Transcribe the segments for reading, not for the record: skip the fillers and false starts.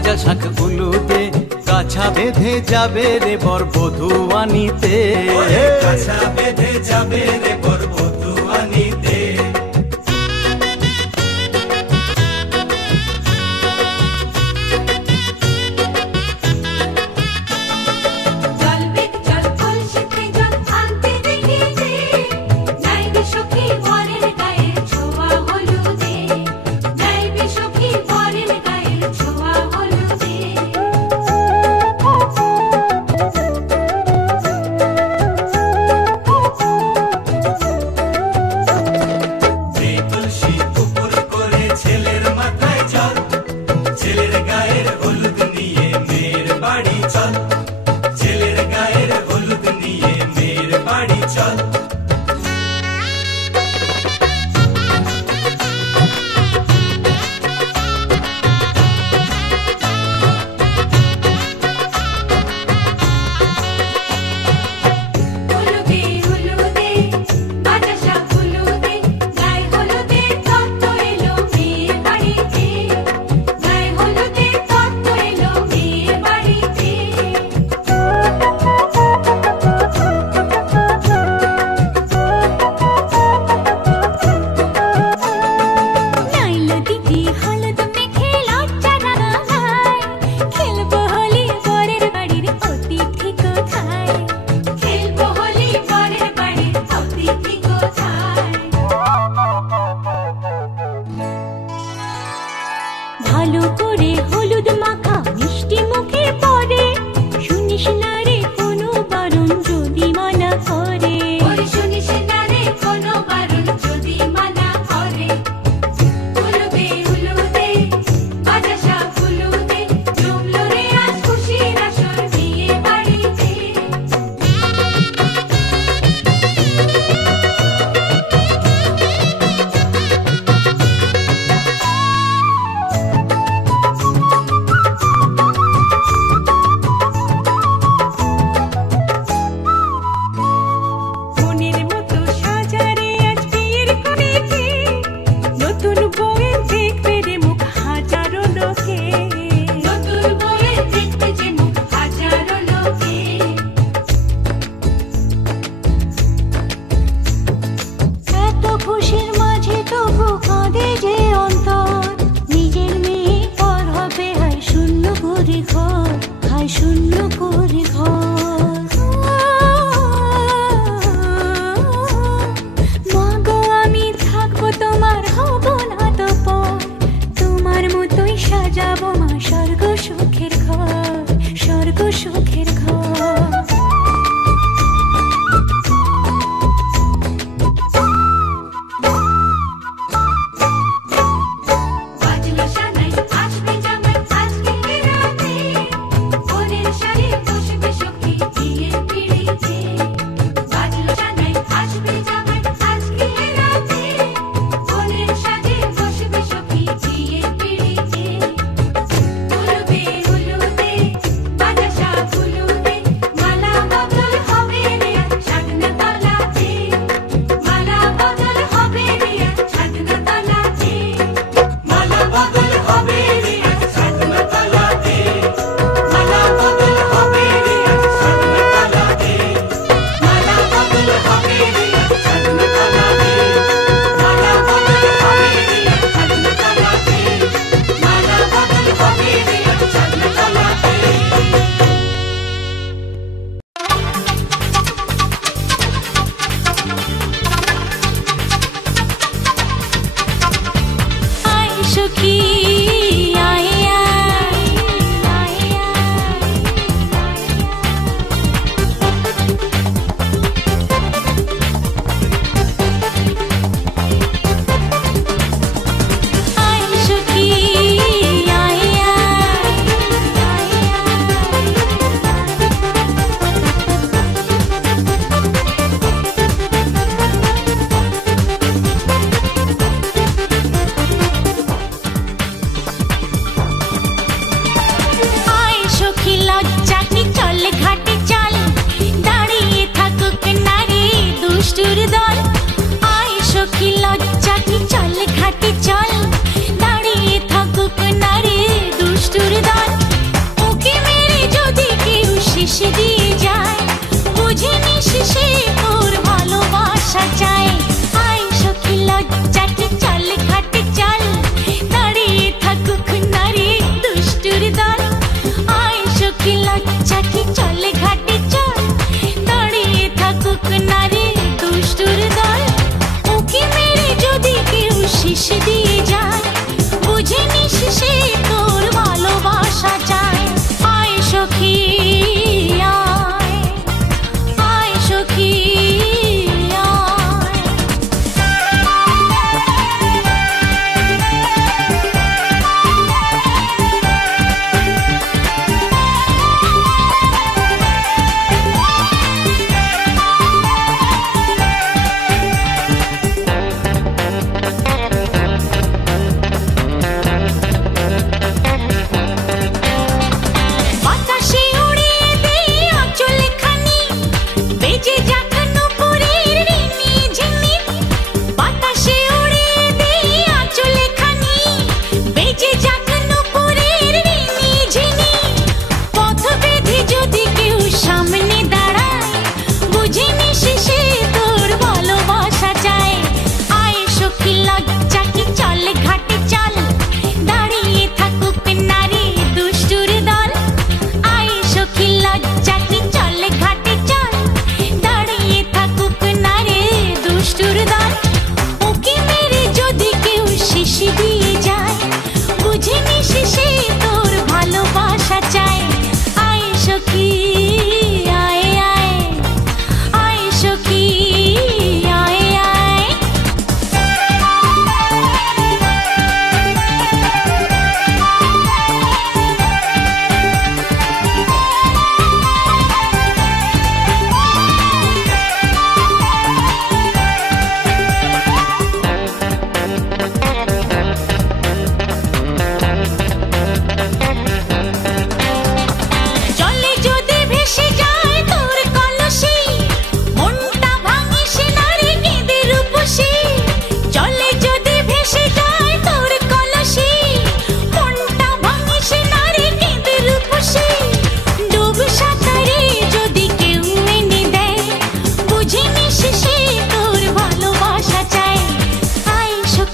ভাজা শাক উলুতে কাছা বেঁধে যাবে রে বর বধূ আনিতে, কাছা বেঁধে যাবে রে বর বধূ আনিতে।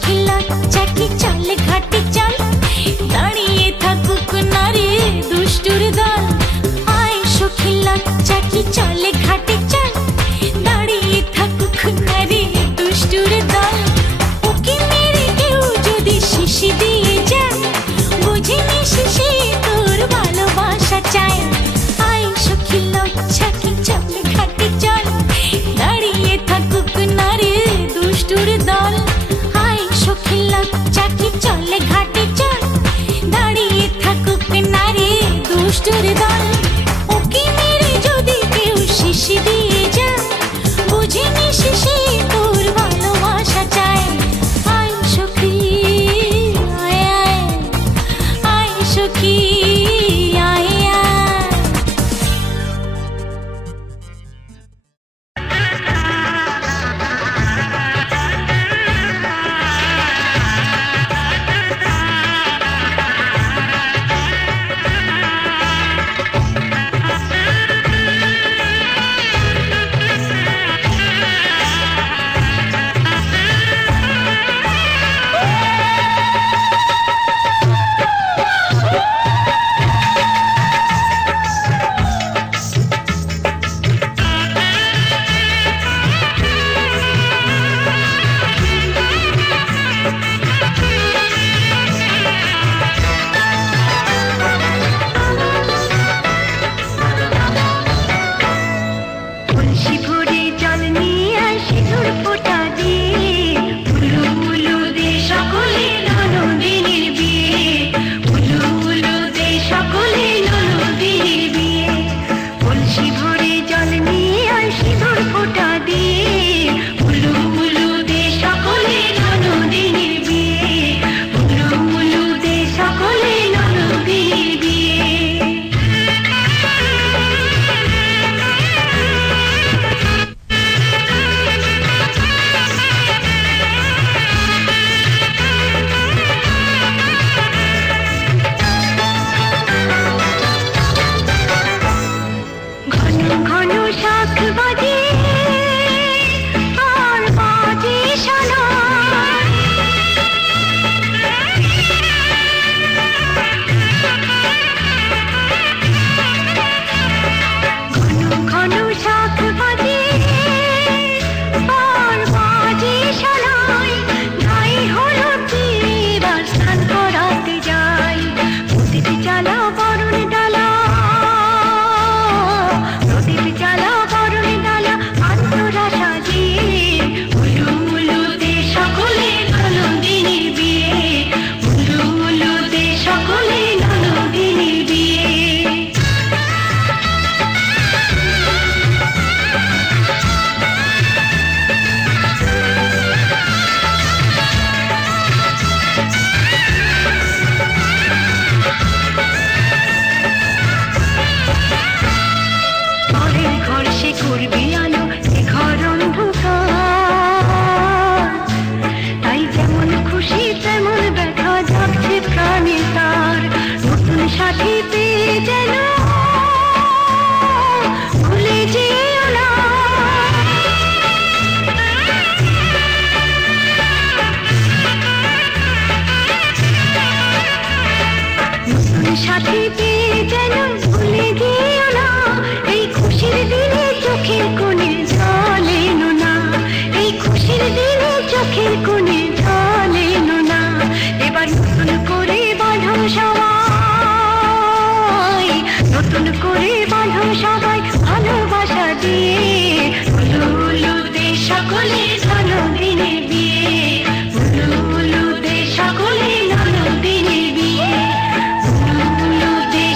সখী লজ্জা কি চলে ঘাটে চল, দাঁড়িয়ে থাকুক নারী দুষ্টুর দল। আয় সখী লজ্জা কি চলে ঘাটে চল, দাঁড়িয়ে থাকুক নারী দুষ্টুর দল। ওকে মেরে কেউ যদি শিশি দিয়ে যায়, বুঝিনি শিশি তোর ভালোবাসা চায়। আয় সখী লজ্জা কি চলে ঘাটে চল, দাঁড়িয়ে থাকুক নারী দুষ্টুর দল। আয় সখী লজ্জা কি চলে ঘাটে চল, দাঁড়িয়ে থাকুক নারী দুষ্টুর দল। ওকে মেরে যদি কেউ শিশি দিয়ে যায়, বুঝিনি শিশি তোর ভালোবাসা চায়। আয় সখী আয় আয়, আয় সখী আয় আয়। কলসি ভরে জল নিয়ে আয় সিঁদুর ফোঁটা দিয়ে, উলু উলু দে সকলে ননদিনীর বিয়ে, উলু উলু দে সকলে ননদিনীর বিয়ে। কলসি ভরে জল নিয়ে আয় সিঁদুর ফোঁটা দিয়ে, উলু উলু দে সকলে ননদিনীর বিয়ে, উলু উলু দে সকলে ননদিনীর বিয়ে। ঘন ঘন শাঁখ বাজে আর বাজে শোনায়, ঘন ঘন শাঁখ বাজে আর বাজে শোনায়। গাই হলো এবার স্নান করাতে যাই, প্রদীপ জ্বালা বরণ ডালা, প্রদীপ জ্বালা বরণ ডালা আন্তরা সাজিয়ে, উলু উলু দে সকলে ননদিনীর বিয়ে, উলু উলু দে সকলে ননদিনীর বিয়ে। পরের ঘর সে করবি আলো, এ ঘর অন্ধকার, তাই যেমন খুশি তেমন ব্যথা যাচ্ছে প্রাণে তার। নতুন সাথী পেয়ে যেন ভুলে যেও না, নতুন সাথী পেয়ে যেন ভুলে যেও না। এই খুশির দিনে চোখের কোণে জল এনো না, এই খুশির দিনে চোখের কোণে জল এনো না। এবার নতুন করে বাঁধো সবাই, নতুন করে বাঁধো সবাই ভালোবাসা দিয়ে, উলু উলু দে সকলে ননদিনীর বিয়ে, উলু উলু দে সকলে ননদিনীর বিয়ে, উলু উলু দে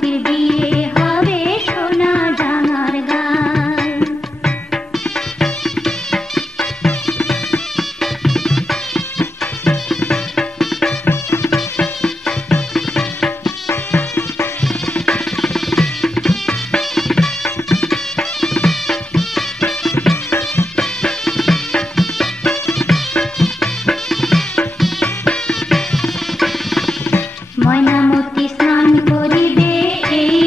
ময়নামতির বিয়ে হবে সোনা ডাঙার গায়। ময়নামতি স্নান করিবে এই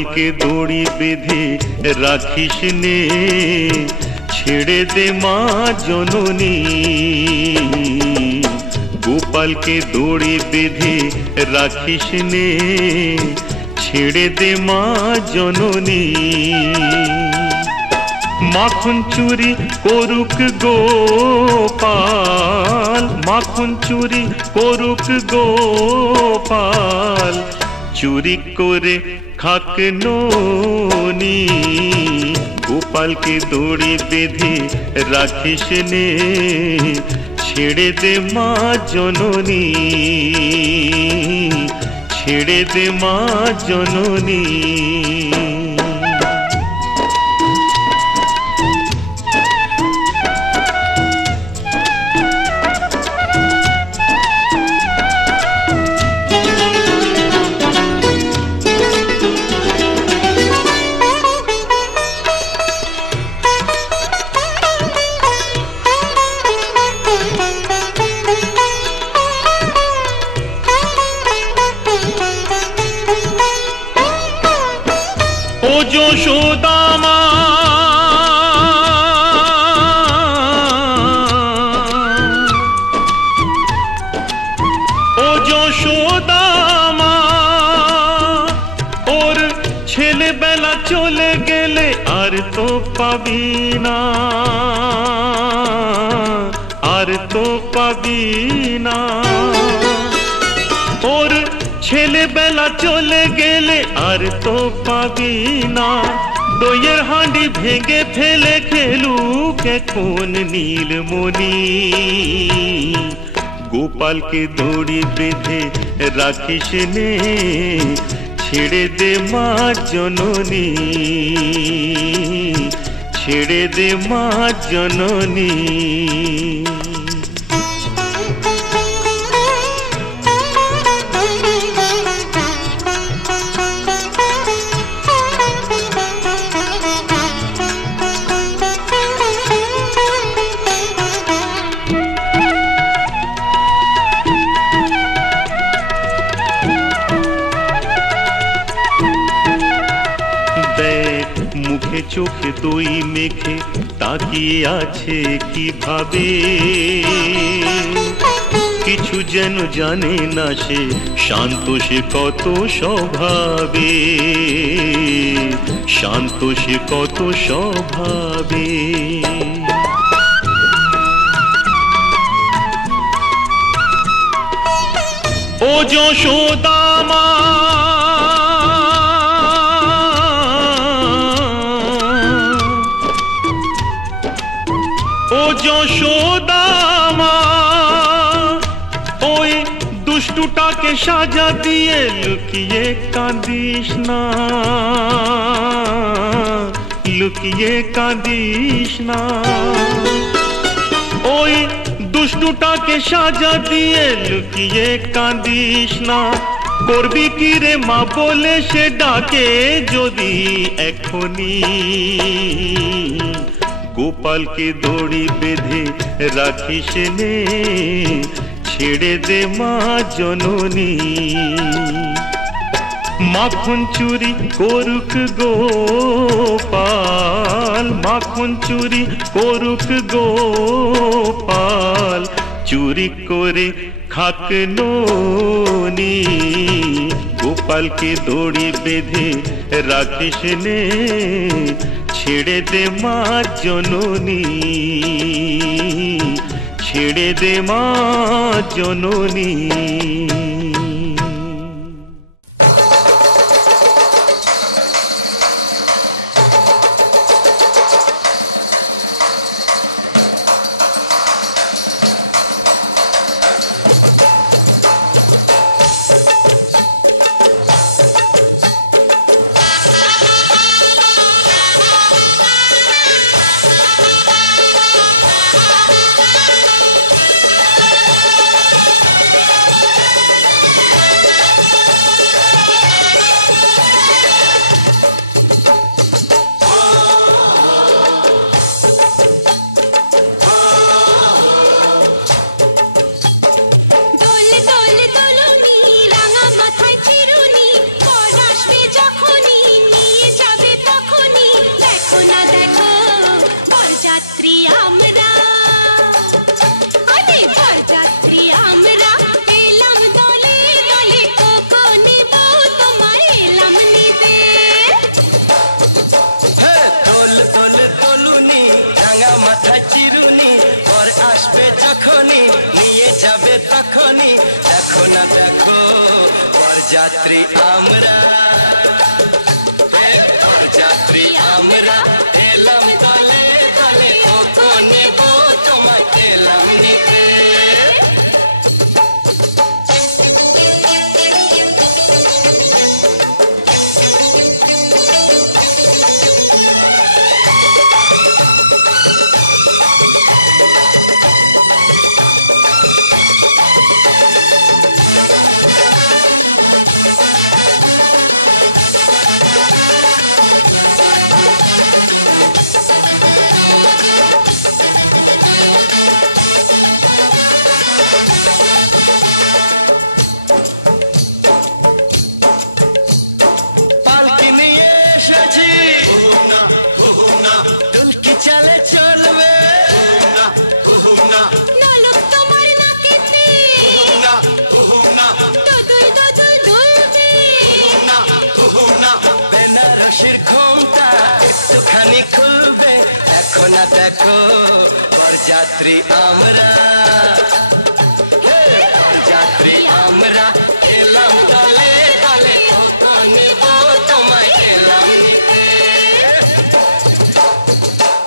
গোপালকে দড়ি বেঁধে রাখিস নে, ছেড়ে দে মা জননী। গোপালকে দড়ি বেঁধে রাখিস নে, ছেড়ে দে মা জননী। মাখন চুরি করুক গোপাল, মাখন চুরি করুক গোপাল, চুরি করে খাক ননি। গোপালকে দড়ি বেঁধে রাখিস নে, ছেড়ে দে মা জননী, ছেড়ে দে মা জননী। ও যশোদা মা, ও যশোদা মা, ওর ছেলেবেলা চলে গেলে আর তো পাবি না, আর তো পাবি না। ওর ছেলেবেলা চলে গেলে আর তো পাবি না। দইয়ের হাঁড়ি ভেঙে ফেলে খেলুক এখন নীলমণি। গোপালকে দড়ি বেঁধে রাখিস নে, ছেড়ে দে মা জননী, ছেড়ে দে মা জননী। মুখে চোখে দই মেখে তাকিয়ে আছে কিভাবে, কিছু যেন জানে না সে, শান্ত সে কত স্বভাবে, শান্ত সে কত স্বভাবে। ও যশোদা মা, ও যশোদা মা, ওই দুষ্টুটাকে সাজা দিয়ে লুকিয়ে কাঁদিস না, লুকিয়ে কাঁদিস না। ওই দুষ্টুটাকে সাজা দিয়ে লুকিয়ে কাঁদিস না। করবি কি রে মা বলে সে ডাকে যদি এখনি। গোপালকে দড়ি বেঁধে রাখিস নে, ছেড়ে দে মা জননী। মাখন চুরি করুক গোপাল, মাখন চুরি করুক গোপাল, চুরি করে খাক ননি। গোপালকে দড়ি বেঁধে রাখিস নে, ছেড়ে দে মা জননী, ছেড়ে দে মা জননী। যখনই নিয়ে যাবে তখনই দেখো না দেখো বরযাত্রী আমরা বরযাত্রী আমরা এলাম দলে দলে ও নেব তোমায় এলাম নিতে দুলকি চালে চলবে নালক তোমার নাকেতে দোদুল দোদুল দুলবে বেনারসির ঘোমটা একটুখানি খুলবে দেখো না দেখো বরযাত্রী আমরা বরযাত্রী আমরা এলাম দলে দলে নেব তোমায় এলাম নিতে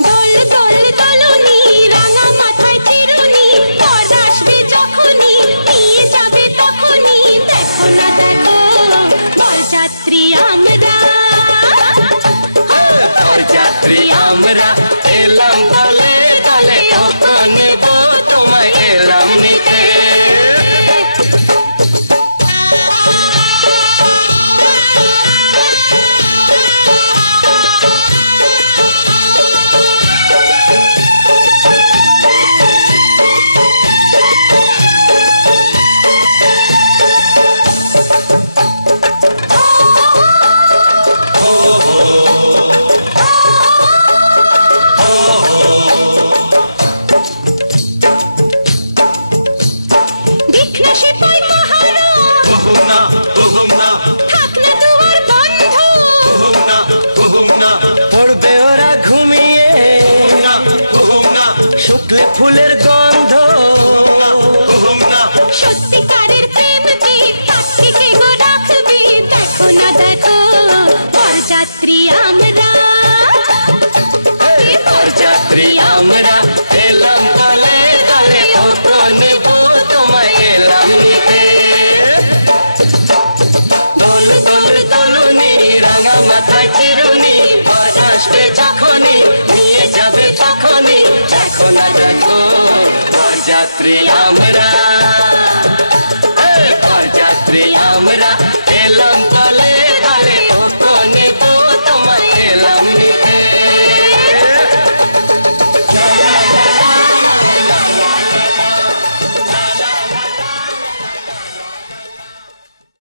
দোল দোল দোলনি রাঙা মাথায় চিরুনি বর আসবে যখনই নিয়ে যাবে তখনই দেখো না দেখো বরযাত্রী আমরা বরযাত্রী আমরা এলাম দলে দলে নেব তোমায় এলাম নিতে বিঘ্নেশে পাই মহারা থাক না দুয়ার বন্ধ পড়বে ওরা ঘুমিয়ে শুকলে ফুলের গন্ধ সত্যিকারের প্রেম যে তাকে কে গো রাখবে দেখো না দেখো বরযাত্রী আমরা বরযাত্রী আমরা এলাম দলে দলে নেব তোমায় এলাম নিতে দোল দোল দোলনি রাঙা মাথায় চিরুনি বর আসবে যখনই নিয়ে যাবে তখনই দেখো না দেখো বরযাত্রী আমরা